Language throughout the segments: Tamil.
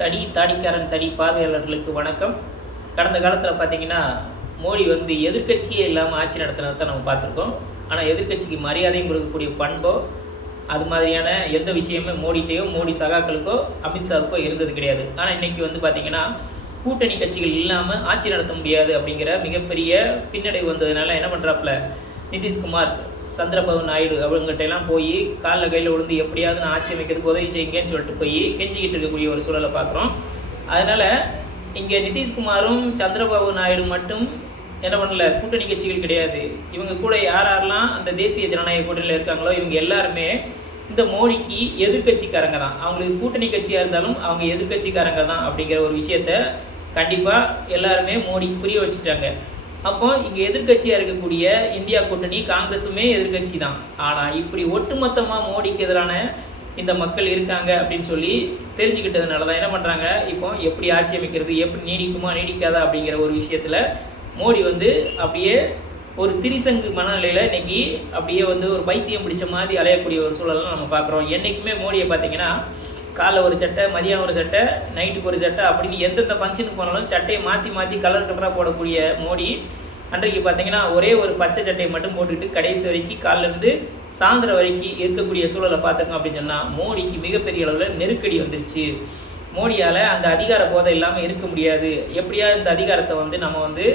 தாடிக்காரன் தடி பார்வையாளர்களுக்கு வணக்கம். கடந்த காலத்தில் பார்த்தீங்கன்னா மோடி வந்து எதிர்க்கட்சியே இல்லாமல் ஆட்சி நடத்தினதை தான் நம்ம பார்த்துருக்கோம். ஆனால் எதிர்க்கட்சிக்கு மரியாதையும் கொடுக்கக்கூடிய பண்போ அது மாதிரியான எந்த விஷயமே மோடிட்டையோ மோடி சகாக்களுக்கோ அமித்ஷாவுக்கோ இருந்தது கிடையாது. ஆனால் இன்றைக்கி வந்து பார்த்தீங்கன்னா கூட்டணி கட்சிகள் இல்லாமல் ஆட்சி நடத்த முடியாது அப்படிங்கிற மிகப்பெரிய பின்னடைவு வந்ததுனால என்ன பண்ணுறாப்புல நிதிஷ்குமார் சந்திரபாபு நாயுடு அவங்ககிட்ட எல்லாம் போய் காலில் கையில் விழுந்து எப்படியாவது நான் ஆட்சி அமைக்கிறதுக்கு உதவி செய்யுங்கன்னு சொல்லிட்டு போய் கெஞ்சிக்கிட்டு இருக்கக்கூடிய ஒரு சூழலை பார்க்குறோம். அதனால் இங்கே நிதிஷ்குமாரும் சந்திரபாபு நாயுடு மட்டும் என்ன பண்ணல கூட்டணி கட்சிகள் கிடையாது. இவங்க கூட யார் யாரெல்லாம் அந்த தேசிய ஜனநாயக கூட்டணியில் இருக்காங்களோ இவங்க எல்லாருமே இந்த மோடிக்கு எதிர்க்கட்சிக்காரங்க தான். அவங்களுக்கு கூட்டணி கட்சியாக இருந்தாலும் அவங்க எதிர்க்கட்சிக்காரங்க தான் அப்படிங்கிற ஒரு விஷயத்த கண்டிப்பாக எல்லாருமே மோடிக்கு புரிய வச்சுட்டாங்க. அப்போ இங்கே எதிர்க்கட்சியாக இருக்கக்கூடிய இந்தியா கூட்டணி காங்கிரஸுமே எதிர்க்கட்சி தான் ஆனால் இப்படி ஒட்டுமொத்தமாக மோடிக்கு எதிரான இந்த மக்கள் இருக்காங்க அப்படின்னு சொல்லி தெரிஞ்சுக்கிட்டதுனால தான் என்ன பண்ணுறாங்க இப்போ எப்படி ஆட்சி அமைக்கிறது எப்படி நீடிக்குமா நீடிக்காதா அப்படிங்கிற ஒரு விஷயத்தில் மோடி வந்து அப்படியே ஒரு திரிசங்கு மனநிலையில் இன்னைக்கு அப்படியே வந்து ஒரு பைத்தியம் பிடிச்ச மாதிரி அலையக்கூடிய ஒரு சூழலாம் நம்ம பார்க்குறோம் என்றைக்குமே மோடியை பார்த்திங்கன்னா காலைல ஒரு சட்டை மதியம் ஒரு சட்டை நைட்டுக்கு ஒரு சட்டை அப்படின்னு எந்தெந்த ஃபங்க்ஷனுக்கு போனாலும் சட்டையை மாற்றி மாற்றி கலர் கலராக போடக்கூடிய மோடி அன்றைக்கு பார்த்தீங்கன்னா ஒரே ஒரு பச்சை சட்டையை மட்டும் போட்டுக்கிட்டு கடைசி வரைக்கும் காலைலேருந்து சாயந்தரம் வரைக்கும் இருக்கக்கூடிய சூழலை பார்த்துருக்கோம் அப்படின்னு சொன்னால் மோடிக்கு மிகப்பெரிய அளவில் நெருக்கடி வந்துருச்சு. மோடியால் அந்த அதிகார போதை இல்லாமல் இருக்க முடியாது. எப்படியா இந்த அதிகாரத்தை வந்து நம்ம வந்து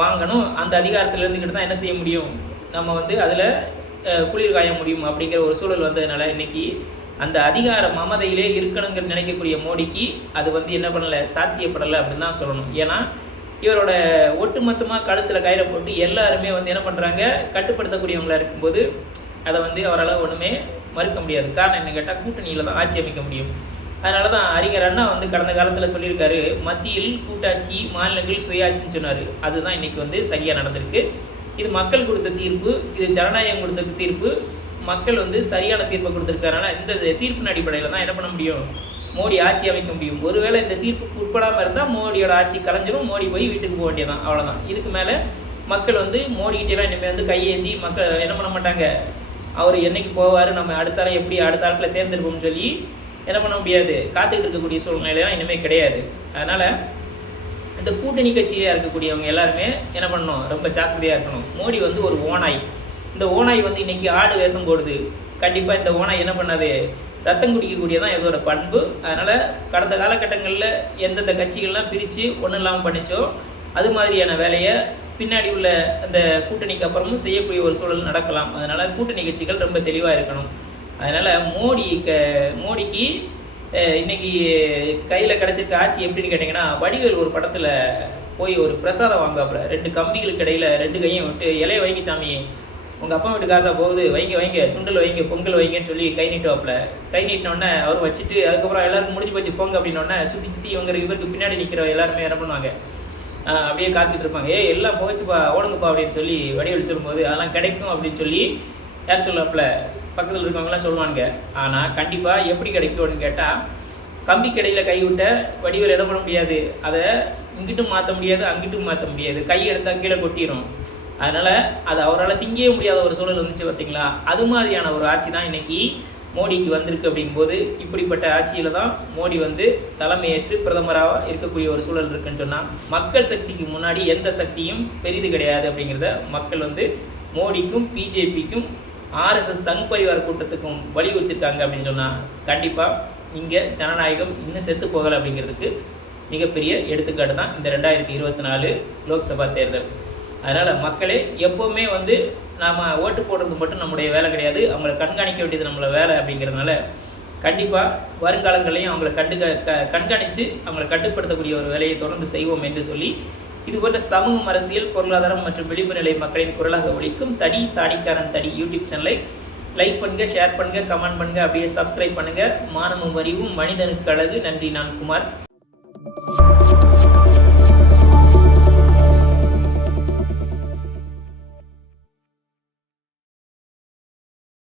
வாங்கணும்? அந்த அதிகாரத்தில் இருந்துக்கிட்டு தான் என்ன செய்ய முடியும்? நம்ம வந்து அதில் குளிர் காய முடியும் அப்படிங்கிற ஒரு சூழல் வந்ததுனால இன்றைக்கி அந்த அதிகார மமதையிலே இருக்கணுங்கிற நினைக்கக்கூடிய மோடிக்கு அது வந்து என்ன பண்ணலை சாத்தியப்படலை அப்படின்னு தான் சொல்லணும். ஏன்னா இவரோட ஒட்டுமொத்தமாக கழுத்தில் கயிறை போட்டு எல்லாருமே வந்து என்ன பண்ணுறாங்க கட்டுப்படுத்தக்கூடியவங்களா இருக்கும்போது அதை வந்து அவரால் ஒன்றுமே மறுக்க முடியாது. காரணம் என்ன கேட்டால் கூட்டணியில் தான் ஆட்சி அமைக்க முடியும். அதனால தான் அறிஞர் அண்ணா வந்து கடந்த காலத்தில் சொல்லியிருக்காரு மத்தியில் கூட்டாட்சி மாநிலங்கள் சுயாட்சின்னு சொன்னார். அதுதான் இன்றைக்கி வந்து சரியாக நடந்திருக்கு. இது மக்கள் கொடுத்த தீர்ப்பு இது ஜனநாயகம் கொடுத்த தீர்ப்பு மக்கள் வந்து சரியான தீர்ப்பை கொடுத்துருக்கறனால இந்த தீர்ப்பின் அடிப்படையில் தான் என்ன பண்ண முடியும்? மோடி ஆட்சி அமைக்க முடியும். ஒருவேளை இந்த தீர்ப்புக்கு உட்படாமல் இருந்தால் மோடியோட ஆட்சி கலைஞ்சிரும் மோடி போய் வீட்டுக்கு போக வேண்டியதான் அவ்வளோதான் இதுக்கு மேலே மக்கள் வந்து மோடிக்கிட்டேலாம் இனிமேல் வந்து கையேந்தி மக்கள் என்ன பண்ண மாட்டாங்க? அவர் என்னைக்கு போவார்? நம்ம அடுத்த ஆள் எப்படி அடுத்த ஆட்களை தேர்ந்தெடுப்போம்னு சொல்லி என்ன பண்ண முடியாது? காத்துக்கிட்டு இருக்கக்கூடிய சூழ்நிலையெல்லாம் இனிமேல் கிடையாது. அதனால் இந்த கூட்டணி கட்சியாக இருக்கக்கூடியவங்க எல்லாருமே என்ன பண்ணணும்? ரொம்ப ஜாக்கிரதையாக இருக்கணும். மோடி வந்து ஒரு ஓனாய். இந்த ஓனாய் வந்து இன்னைக்கு ஆடு வேஷம் போடுது. கண்டிப்பாக இந்த ஓனாய் என்ன பண்ணாது? ரத்தம் குடிக்கக்கூடியதான் இதோட பண்பு. அதனால் கடந்த காலகட்டங்களில் எந்தெந்த கட்சிகள்லாம் பிரித்து ஒன்றும் இல்லாமல் பண்ணிச்சோ அது மாதிரியான வேலையை பின்னாடி உள்ள அந்த கூட்டணிக்கு அப்புறமும் செய்யக்கூடிய ஒரு சூழல் நடக்கலாம். அதனால் கூட்டணி கட்சிகள் ரொம்ப தெளிவாக இருக்கணும். அதனால் மோடி க மோடிக்கு இன்றைக்கி இன்னைக்கு கையில் கிடச்சிருக்க ஆட்சி எப்படின்னு கேட்டிங்கன்னா வடிவேல் ஒரு படத்தில் போய் ஒரு பிரசாதம் வாங்காப்புல ரெண்டு கம்பிகளுக்கு இடையில் ரெண்டு கையும் விட்டு இலைய வைங்க சாமி உங்கள் அப்பா வீட்டு காசாக போகுது வைங்க வைங்க சுண்டல் வைங்க பொங்கல் வைங்கன்னு சொல்லி கை நீட்டுவாப்புல. கை நீட்டினோடனே அவர் வச்சுட்டு அதுக்கப்புறம் எல்லாருக்கும் முடிஞ்சு போச்சு போங்க அப்படின்னோடனே சுற்றி சுற்றி இவங்க இவருக்கு பின்னாடி நிற்கிற எல்லாருமே என்ன பண்ணுவாங்க? அப்படியே காத்துட்டு இருப்பாங்க. ஏ எல்லாம் போச்சுப்பா ஓடுங்கப்பா அப்படின்னு சொல்லி வடிவல் சொல்லும்போது அதெல்லாம் கிடைக்கும் அப்படின்னு சொல்லி யார் சொல்லுவாப்புல? பக்கத்தில் இருக்கவங்கலாம் சொல்லுவாங்க ஆனால் கண்டிப்பாக எப்படி கிடைக்கும் அப்படின்னு கேட்டால் கம்பி கடையில் கை விட்ட வடிவேல் என்ன பண்ண முடியாது? அதை இங்கிட்டும் மாற்ற முடியாது அங்கிட்டும் மாற்ற முடியாது. கை எடுத்தால் கீழே கொட்டிடும் அதனால் அது அவரால் திங்கவே முடியாத ஒரு சூழல் வந்துச்சு பார்த்தீங்களா? அது மாதிரியான ஒரு ஆட்சி தான் இன்னைக்கு மோடிக்கு வந்திருக்கு அப்படிங்கும்போது இப்படிப்பட்ட ஆட்சியில் தான் மோடி வந்து தலைமையேற்று பிரதமராக இருக்கக்கூடிய ஒரு சூழல் இருக்குன்னு சொன்னால் மக்கள் சக்திக்கு முன்னாடி எந்த சக்தியும் பெரிது கிடையாது அப்படிங்கிறத மக்கள் வந்து மோடிக்கும் பிஜேபிக்கும் ஆர்எஸ்எஸ் சங் பரிவார் கூட்டத்துக்கும் வலியுறுத்திருக்காங்க அப்படின்னு சொன்னால் கண்டிப்பாக இங்கே ஜனநாயகம் இன்னும் செத்து போகலை அப்படிங்கிறதுக்கு மிகப்பெரிய எடுத்துக்காட்டு தான் இந்த ரெண்டாயிரத்தி இருபத்தி நாலு லோக்சபா தேர்தல். அதனால் மக்களே எப்போவுமே வந்து நாம் ஓட்டு போடுறது மட்டும் நம்முடைய வேலை கிடையாது. அவங்கள கண்காணிக்க வேண்டியது நம்மளோட வேலை அப்படிங்கிறதுனால கண்டிப்பாக வருங்காலங்களையும் அவங்கள கண்டு க கண்காணித்து அவங்கள கட்டுப்படுத்தக்கூடிய ஒரு வேலையை தொடர்ந்து செய்வோம் என்று சொல்லி இது போன்ற சமூகம் அரசியல் பொருளாதாரம் மற்றும் விழிப்பு நிலை மக்களின் குரலாக ஒழிக்கும் தடி தாடிக்காரன் தடி யூடியூப் சேனலை லைக் பண்ணுங்க ஷேர் பண்ணுங்க கமெண்ட் பண்ணுங்க அப்படியே சப்ஸ்கிரைப் பண்ணுங்க. மானமும் அறிவும் மனிதனுக்கு அழகு. நன்றி நான் குமார்.